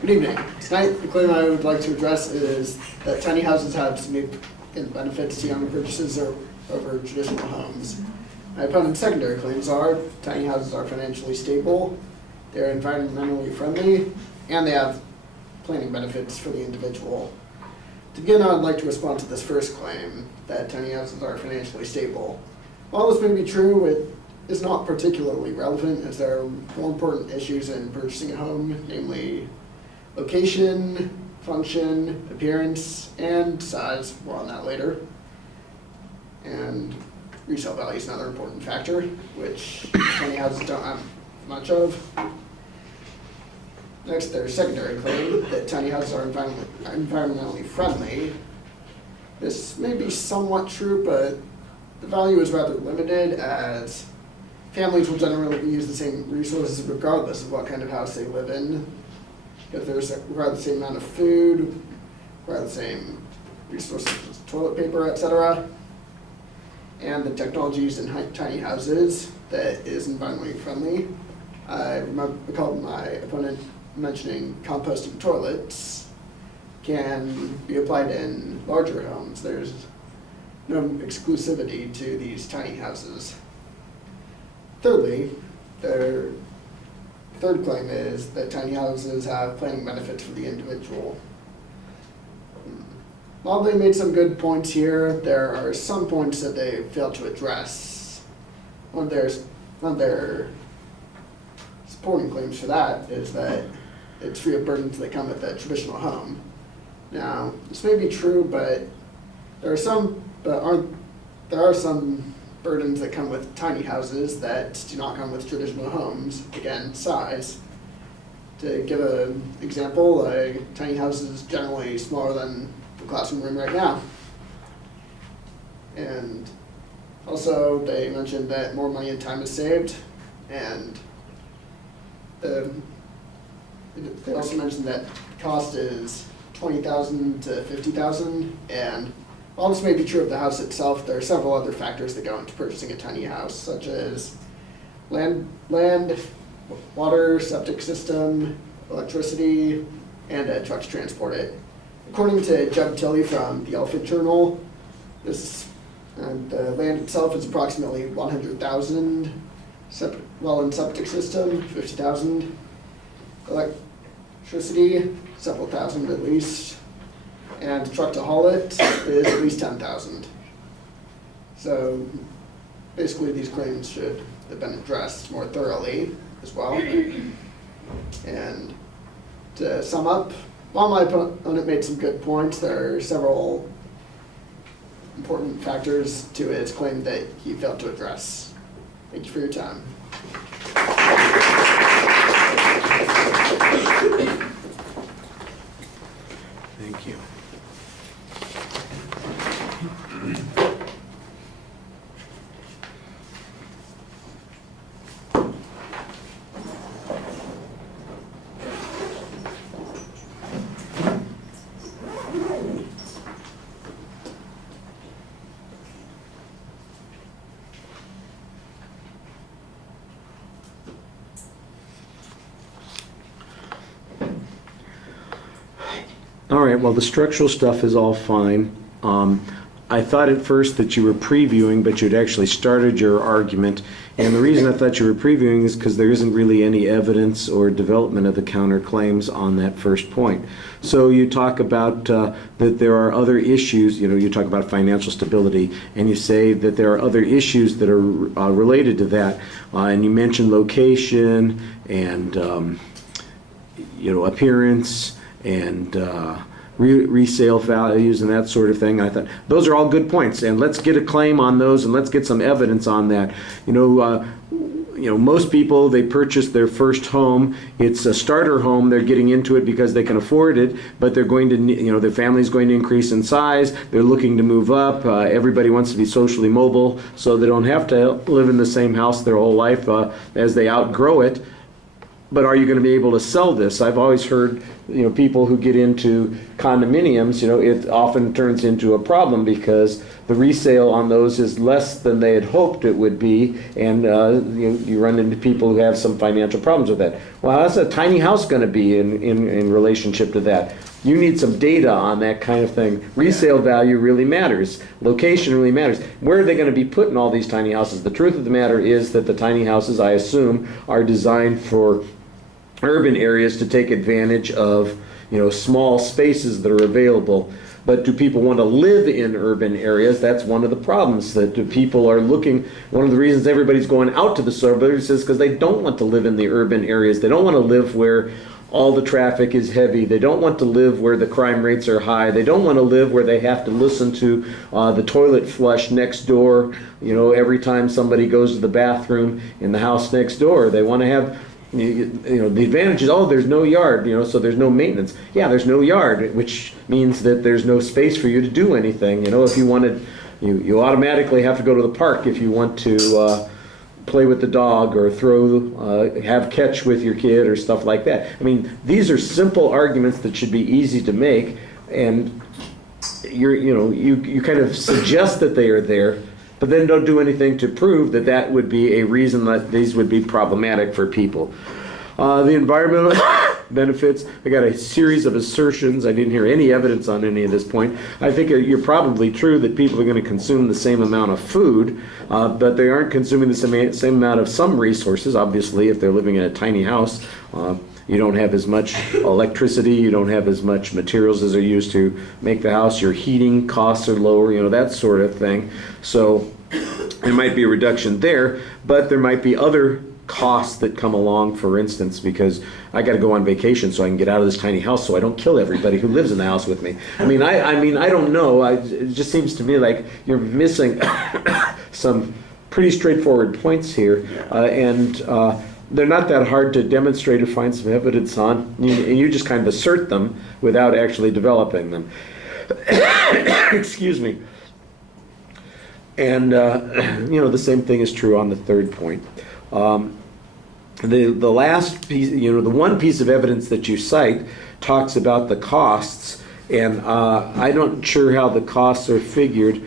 Good evening. Tonight, the claim I would like to address is that tiny houses have significant benefits to young purchasers over traditional homes. My opponent's secondary claims are tiny houses are financially stable, they're environmentally friendly, and they have planning benefits for the individual. To begin, I would like to respond to this first claim, that tiny houses are financially stable. While this may be true, it is not particularly relevant as there are more important issues in purchasing a home, namely location, function, appearance, and size. More on that later. And resale value is another important factor, which tiny houses don't have much of. Next, their secondary claim that tiny houses are environmentally friendly. This may be somewhat true, but the value is rather limited as families will generally use the same resources regardless of what kind of house they live in. If they require the same amount of food, require the same resources, toilet paper, etc. And the technology used in tiny houses that is environmentally friendly. I recall my opponent mentioning composting toilets can be applied in larger homes. There's no exclusivity to these tiny houses. Thirdly, their third claim is that tiny houses have planning benefits for the individual. While they made some good points here, there are some points that they failed to address. One of their supporting claims for that is that it's free of burdens that come with a traditional home. Now, this may be true, but there are some burdens that come with tiny houses that do not come with traditional homes. Again, size. To give an example, a tiny house is generally smaller than the classroom room right now. And also, they mentioned that more money and time is saved, and they also mentioned that cost is $20,000 to $50,000, and while this may be true of the house itself, there are several other factors that go into purchasing a tiny house, such as land, water, septic system, electricity, and a truck to transport it. According to Jeb Tilley from the Elephant Journal, the land itself is approximately $100,000. Well, in septic system, $50,000. Electricity, several thousand at least. And the truck to haul it is at least $10,000. So basically these claims should have been addressed more thoroughly as well. And to sum up, while my opponent made some good points, there are several important factors to his claim that he failed to address. Thank you for your time. Thank you. All right, well, the structural stuff is all fine. I thought at first that you were previewing, but you'd actually started your argument. And the reason I thought you were previewing is because there isn't really any evidence or development of the counterclaims on that first point. So you talk about that there are other issues, you talk about financial stability, and you say that there are other issues that are related to that. And you mentioned location and, appearance and resale values and that sort of thing. I thought those are all good points, and let's get a claim on those, and let's get some evidence on that. Most people, they purchase their first home. It's a starter home. They're getting into it because they can afford it, but they're going to, their family's going to increase in size. They're looking to move up. Everybody wants to be socially mobile, so they don't have to live in the same house their whole life as they outgrow it. but are you going to be able to sell this? I've always heard, people who get into condominiums, it often turns into a problem because the resale on those is less than they had hoped it would be, and you run into people who have some financial problems with that. Well, how's a tiny house going to be in relationship to that? You need some data on that kind of thing. Resale value really matters. Location really matters. Where are they going to be putting all these tiny houses? The truth of the matter is that the tiny houses, I assume, are designed for urban areas to take advantage of small spaces that are available. But do people want to live in urban areas? That's one of the problems, that people are looking. One of the reasons everybody's going out to the suburbs is because they don't want to live in the urban areas. They don't want to live where all the traffic is heavy. They don't want to live where the crime rates are high. They don't want to live where they have to listen to the toilet flush next door, every time somebody goes to the bathroom in the house next door. They want to have the advantage is, there's no yard, so there's no maintenance. Yeah, there's no yard, which means that there's no space for you to do anything. If you wanted, you automatically have to go to the park if you want to play with the dog or have catch with your kid or stuff like that. I mean, these are simple arguments that should be easy to make, and you kind of suggest that they are there, but then don't do anything to prove that that would be a reason that these would be problematic for people. The environmental benefits, I got a series of assertions. I didn't hear any evidence on any of this point. I think you're probably true that people are going to consume the same amount of food, but they aren't consuming the same amount of some resources. Obviously, if they're living in a tiny house, you don't have as much electricity, you don't have as much materials as are used to make the house, your heating costs are lower, that sort of thing. So there might be a reduction there, but there might be other costs that come along, for instance, because I got to go on vacation so I can get out of this tiny house so I don't kill everybody who lives in the house with me. I mean, I don't know. It just seems to me like you're missing some pretty straightforward points here, and they're not that hard to demonstrate or find some evidence on. You just kind of assert them without actually developing them. Excuse me. And the same thing is true on the third point. The last piece, the one piece of evidence that you cite talks about the costs, and I'm not sure how the costs are figured.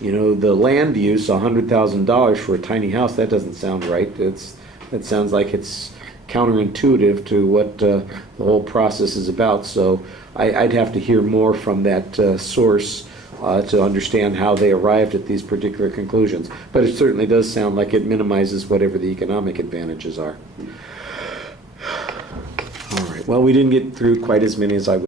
The land use, $100,000 for a tiny house, that doesn't sound right. That sounds like it's counterintuitive to what the whole process is about. So I'd have to hear more from that source to understand how they arrived at these particular conclusions. But it certainly does sound like it minimizes whatever the economic advantages are. All right. Well, we didn't get through quite as many as I would.